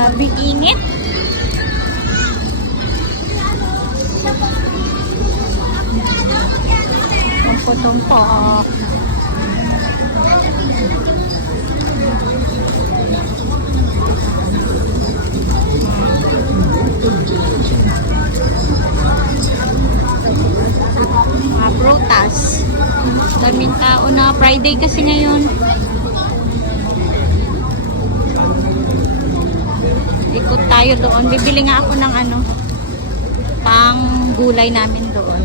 Grabe init. Tumpok-tumpok. Mga prutas. Daming tao na. Friday kasi ngayon. Ikot tayo doon. Bibili nga ako ng ano, pang gulay namin doon.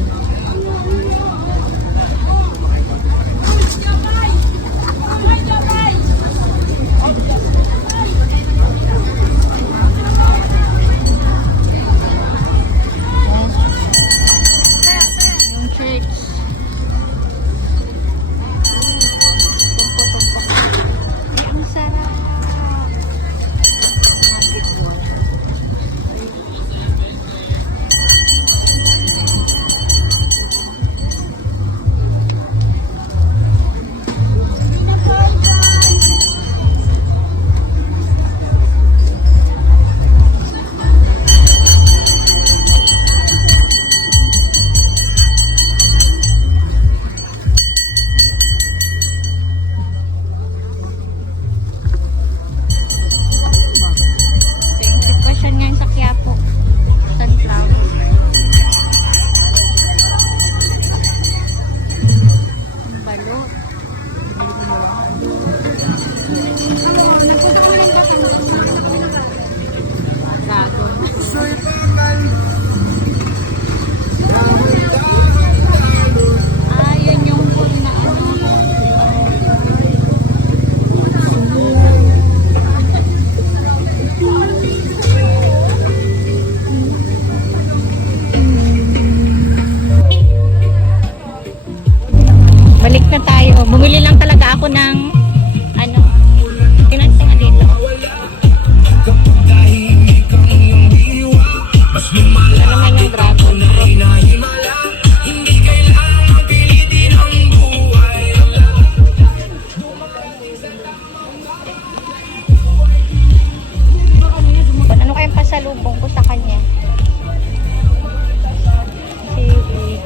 Yung church. Tumpok-tumpok. Ay, ang sarap. Bumili lang talaga ako ng ano, kinanta nga dito. Ano man yung dragon. Ano kayang pasalubong ko sa kanya? Sige.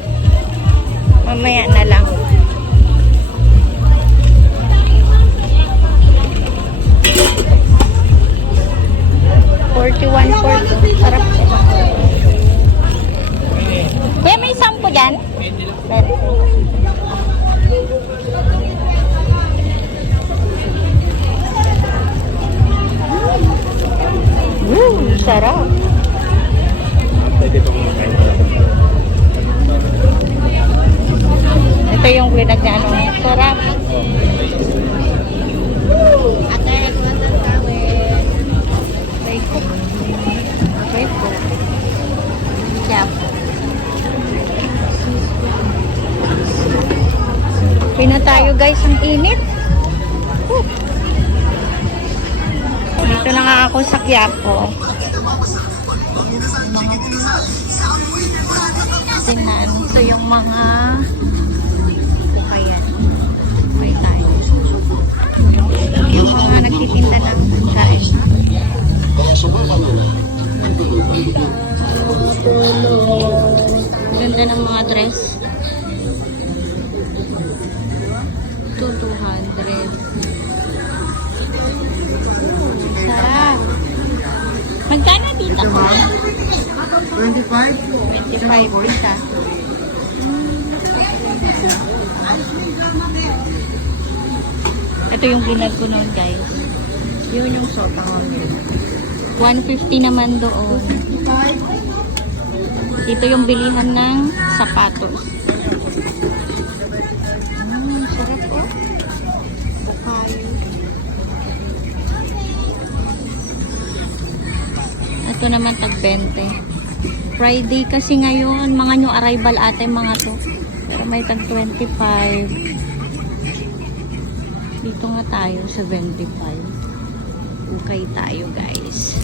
Mamaya na lang. 41 for sarap siya. Kuya, may 10 dyan? Sarap. Ito yung winag na ano. Sarap. Ate, kulang gawin. Pina tayo guys, ang init. Dito na nga ako sa Quiapo. Tingnan, ito yung mga bukayan. May tayo. Yung mga nagtitinda ng kain. Ganda ng mga dress. 200. Sarap. Magkano dito ko? 25. 25 isa. Ito yung binag ko noon guys. Yun yung sotahon. 150 naman doon. Dito yung bilihan ng sapatos. Sarap po. Bukayo. Ito naman tag 20. Friday kasi ngayon. Mga new arrival ate mga to. Pero may tag 25. Dito nga tayo sa 25. Okay tayo guys.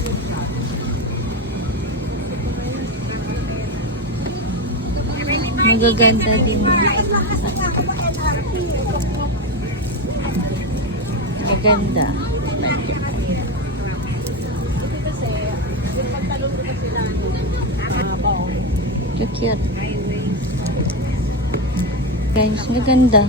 Magaganda din. Magaganda. Cute. Guys, ang ganda.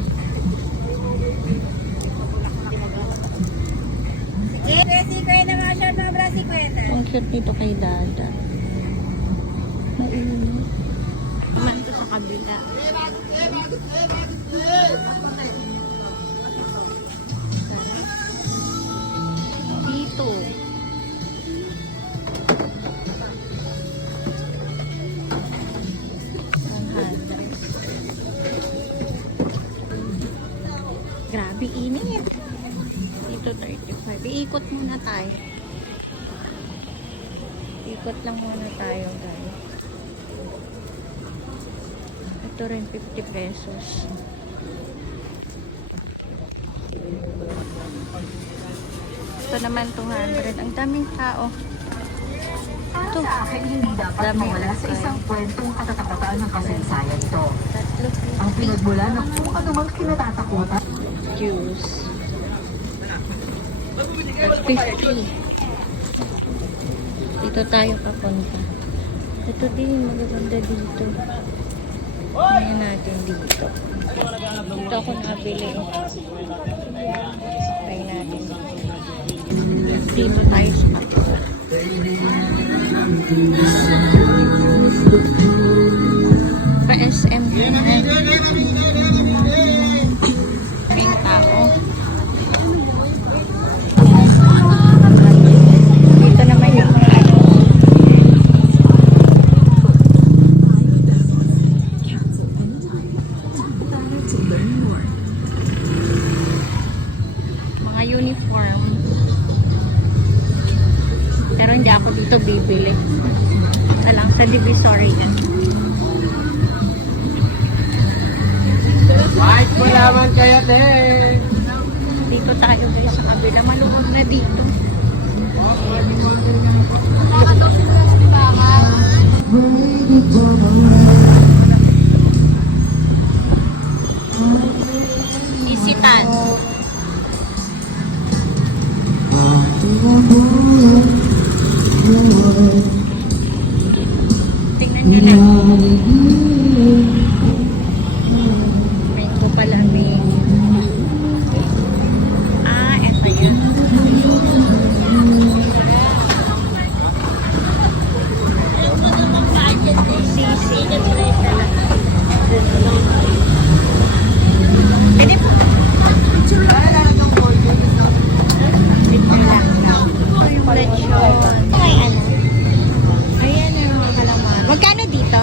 Ang cute nito kay Dada. Mainit. Naman to sa kabila. Dito. Grabe init. Dito 35. Iikot muna tayo. Ikot lang muna tayo, guys. Ito rin 50 pesos. Ito naman 200. Ang daming tao. Ito. Sa akin, hindi dapat mawala sa isang kwentong katatakutan ng kasaysayan ito. Ang pinagmula ng kung anumang kinatatakutan. Juice. That's 50. Dito tayo papunta. Ito din, magaganda dito. Tingnan natin dito. Dito ako nabili. Try natin. Dito tayo sa kapila. Pa-SM na. May tao. Dito naman yung mga ano. Mga uniform. Pero hindi ako dito bibili. Ito lang sa Divisory yan. White mo naman kayo, te. Dito tayo guys sa kabila. Maluwag na dito. Isitan. Tingnan nyo lang. Mango pala may. Eto yan. Sisi. Pwede po. Picture lang. Yung lechon. Ay, ano? Ayan yung mga kalamar. Magkano dito?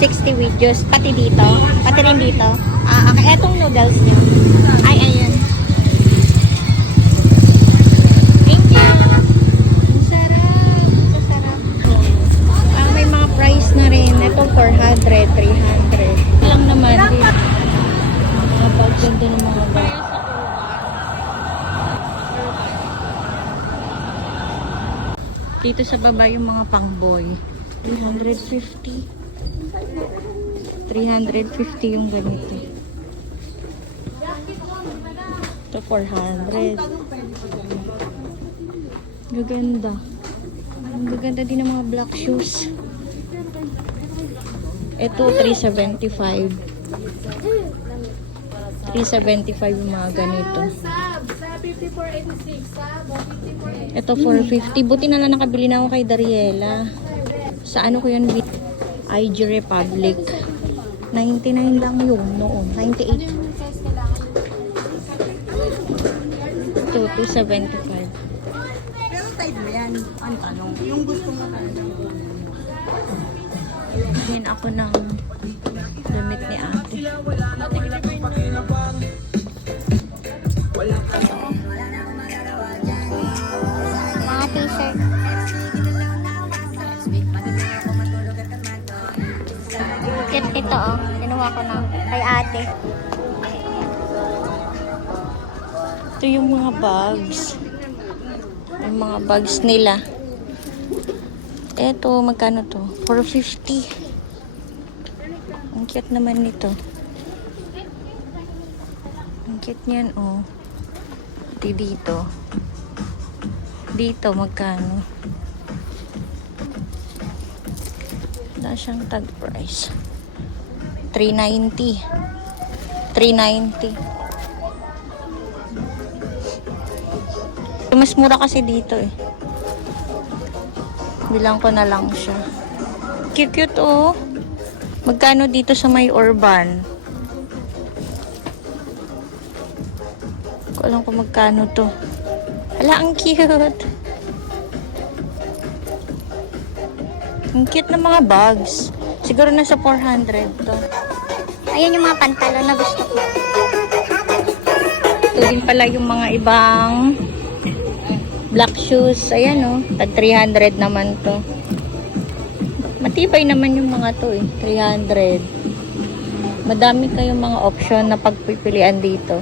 60 with juice. Pati dito? Pati rin dito? Okay. Etong noodles nyo. Ay, ayun. Thank you. Ang sarap. Ang sarap. May mga price na rin. Ito 400, 300. Lang naman. Mga bags. Ganda ng mga bags. Dito sa baba yung mga pang-boy. 350. 350 yung ganito. Ito 400. Gaganda. Ang gaganda din ng mga black shoes. Ito 375. 375 yung mga ganito. Ito 450. Buti na lang nakabili na ako kay Dariela. Sa ano ko yun? IG Republic. 99 lang yun noon. 98. Ito 275. Pero type mo yan. Ang tanong, yung gusto mo talaga. Yan ako ng damit ni ate. Mga t-shirt. Ito oh. Kinuha ko na kay ate. Ito yung mga bags. Yung mga bags nila. Ito, magkano to? 450. Ang cute naman nito. Ang cute niyan, oh. Dito. Dito, magkano? Wala siyang tag price. 390. 390. Mas mura kasi dito eh. Bilang ko na lang siya. Cute oh. Magkano dito sa may Urban? Hindi ko alam kung magkano to. Hala, ang cute. Ang cute ng mga bags. Siguro nasa 400 to. Ayan yung mga pantalon na gusto ko. Ito din pala yung mga ibang black shoes. Ayan oh. Tag 300 naman to. Matibay naman yung mga to eh. 300. Madami kayong mga option na pagpipilian dito.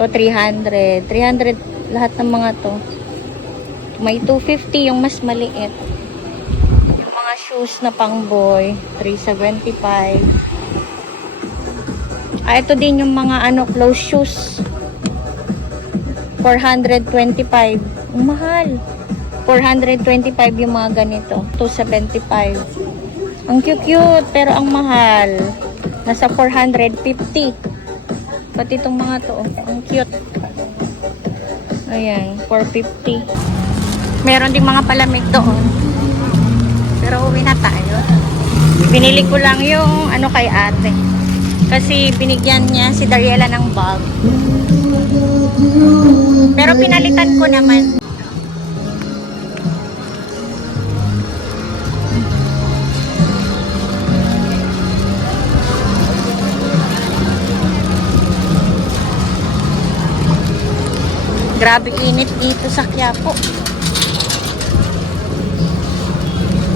To 300. 300 lahat ng mga to. May 250 yung mas maliit. Yung mga shoes na pang boy. 375. Ito din yung mga closed shoes. 425. Ang mahal. 425 yung mga ganito. 275. Ang cute, pero ang mahal. Nasa 450. Pati itong mga to. Ang cute. Ayan, 450. Meron ding mga palamig doon. Pero uwi na tayo. Binili ko lang yung kay ate. Kasi binigyan niya si Dariela ng bag. Pero pinalitan ko naman. Grabe init dito sa Quiapo.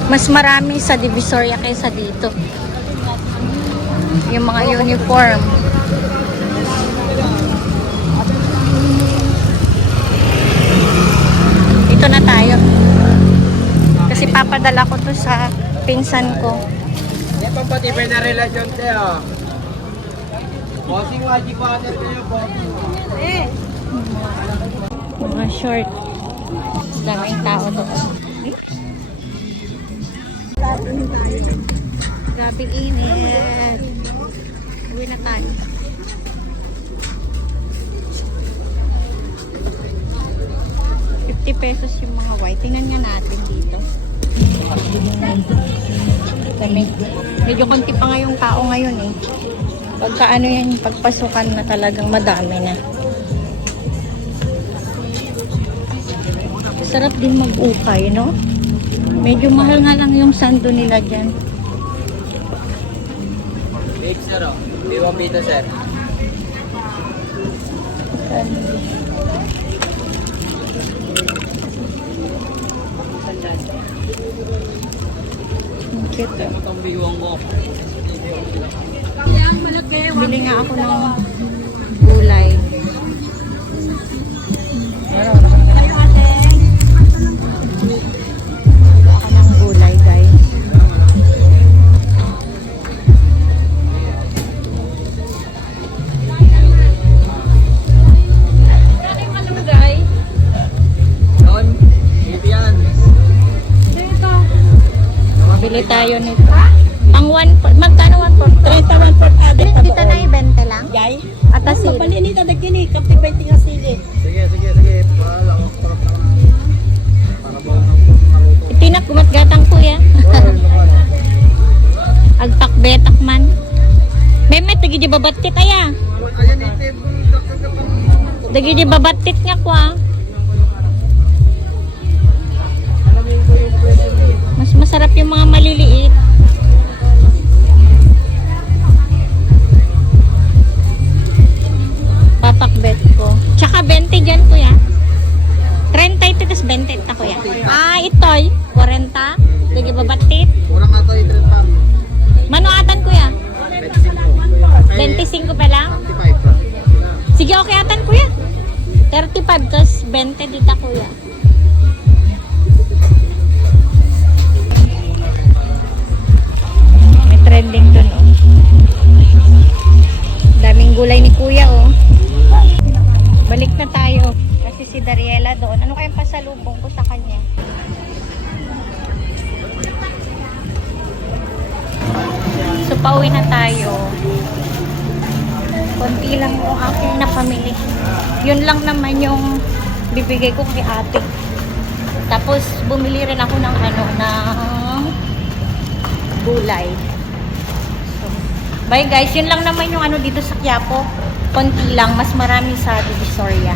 Mas marami sa Divisoria kaysa dito. Yung mga uniform. Dito na tayo. Kasi papadala ko to sa pinsan ko. Yan pang patibay na relasyon tayo. Bossing wajib pa natin tayo, bossing. Mga short. Daming tao doon. Grabe init. Uwi na tayo. ₱50 yung mga white. Tingnan nga natin dito. Medyo konti pa nga yung tao ngayon eh. Pagka yan, pagpasukan na talagang madami na. Sarap din mag-ukay, no? Medyo mahal nga lang yung sando nila dyan. Big sir, oh. Biwang bito, sir. Ang cute, oh. Itong biwang ko. Bili nga ako ng gulay. Ako ng gulay, guys. Yon, yan. Bili tayo nito. Ang magkano 1 for 3? Dito na yung 20 lang? Yay. Atasin. Palinita na gini, kapti 20 nga sili. Sige. Para bawang ng maluto. Itinak gumatgatang kuya. Agpak-betak man. Memet, dagi di babatit aya. Ayan, itip. Dagi di babatit nga kwa. Alamin ko yung presyo niya. Mas masarap yung mga maliliit. Papakbet ko. Tsaka 20 dyan kuya. 30 ito, tas 20 ito kuya. Ah, ito'y 40. Dagi babatit. Kurang nga tayo, 30. Manuatan kuya. 25. 25 pa lang. 25. Sige, okay atan kuya. 35 tas 20 dito kuya. May trending dun oh. Daming gulay ni kuya oh. Balik na tayo. Kasi si Dariela doon. Ano kayang pasalubong ko sa kanya? pauwi na tayo. Konti lang yung aking napamili. Yun lang naman yung bibigay ko kay ate. Tapos, bumili rin ako ng ng gulay. So, bye guys. Yun lang naman yung dito sa Quiapo. Konti lang. Mas marami sa Divisoria.